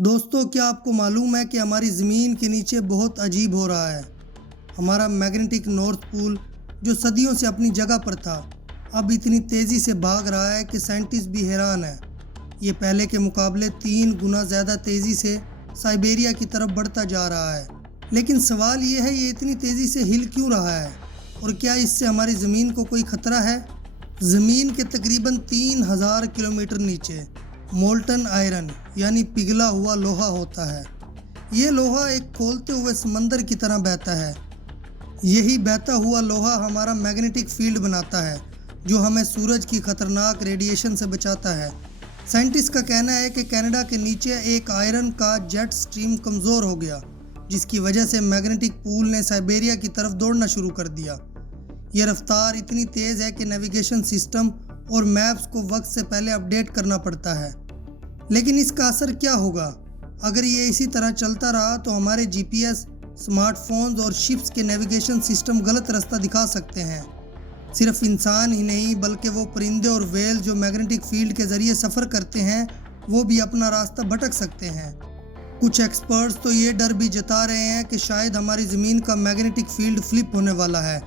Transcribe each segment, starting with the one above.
دوستو کیا آپ کو معلوم ہے کہ ہماری زمین کے نیچے بہت عجیب ہو رہا ہے۔ ہمارا میگنیٹک نارتھ پول جو صدیوں سے اپنی جگہ پر تھا اب اتنی تیزی سے بھاگ رہا ہے کہ سائنٹسٹ بھی حیران ہیں۔ یہ پہلے کے مقابلے 3 گنا زیادہ تیزی سے سائبیریا کی طرف بڑھتا جا رہا ہے۔ لیکن سوال یہ ہے، یہ اتنی تیزی سے ہل کیوں رہا ہے اور کیا اس سے ہماری زمین کو کوئی خطرہ ہے؟ زمین کے تقریباً 3000 کلومیٹر نیچے مولٹن آئرن یعنی پگھلا ہوا لوہا ہوتا ہے۔ یہ لوہا ایک کھولتے ہوئے سمندر کی طرح بہتا ہے۔ یہی بہتا ہوا لوہا ہمارا میگنیٹک فیلڈ بناتا ہے جو ہمیں سورج کی خطرناک ریڈیشن سے بچاتا ہے۔ سائنٹسٹ کا کہنا ہے کہ کینیڈا کے نیچے ایک آئرن کا جیٹ سٹریم کمزور ہو گیا، جس کی وجہ سے میگنیٹک پول نے سائبیریا کی طرف دوڑنا شروع کر دیا۔ یہ رفتار اتنی تیز ہے کہ نیویگیشن سسٹم اور میپس کو وقت سے پہلے اپڈیٹ کرنا پڑتا ہے۔ لیکن اس کا اثر کیا ہوگا؟ اگر یہ اسی طرح چلتا رہا تو ہمارے جی پی ایس، اسمارٹ فونز اور شپس کے نیویگیشن سسٹم غلط راستہ دکھا سکتے ہیں۔ صرف انسان ہی نہیں بلکہ وہ پرندے اور ویل جو میگنیٹک فیلڈ کے ذریعے سفر کرتے ہیں وہ بھی اپنا راستہ بھٹک سکتے ہیں۔ کچھ ایکسپرٹس تو یہ ڈر بھی جتا رہے ہیں کہ شاید ہماری زمین کا میگنیٹک فیلڈ فلپ ہونے والا ہے،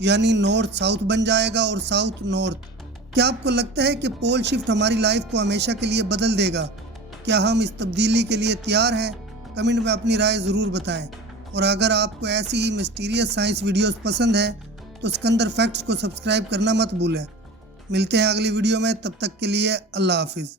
یعنی نارتھ ساؤتھ بن جائے گا اور ساؤتھ نارتھ۔ کیا آپ کو لگتا ہے کہ پول شفٹ ہماری لائف کو ہمیشہ کے لیے بدل دے گا؟ کیا ہم اس تبدیلی کے لیے تیار ہیں؟ کمنٹ میں اپنی رائے ضرور بتائیں۔ اور اگر آپ کو ایسی ہی مسٹیریس سائنس ویڈیوز پسند ہے تو سکندر فیکٹس کو سبسکرائب کرنا مت بھولیں۔ ملتے ہیں اگلی ویڈیو میں، تب تک کے لیے اللہ حافظ۔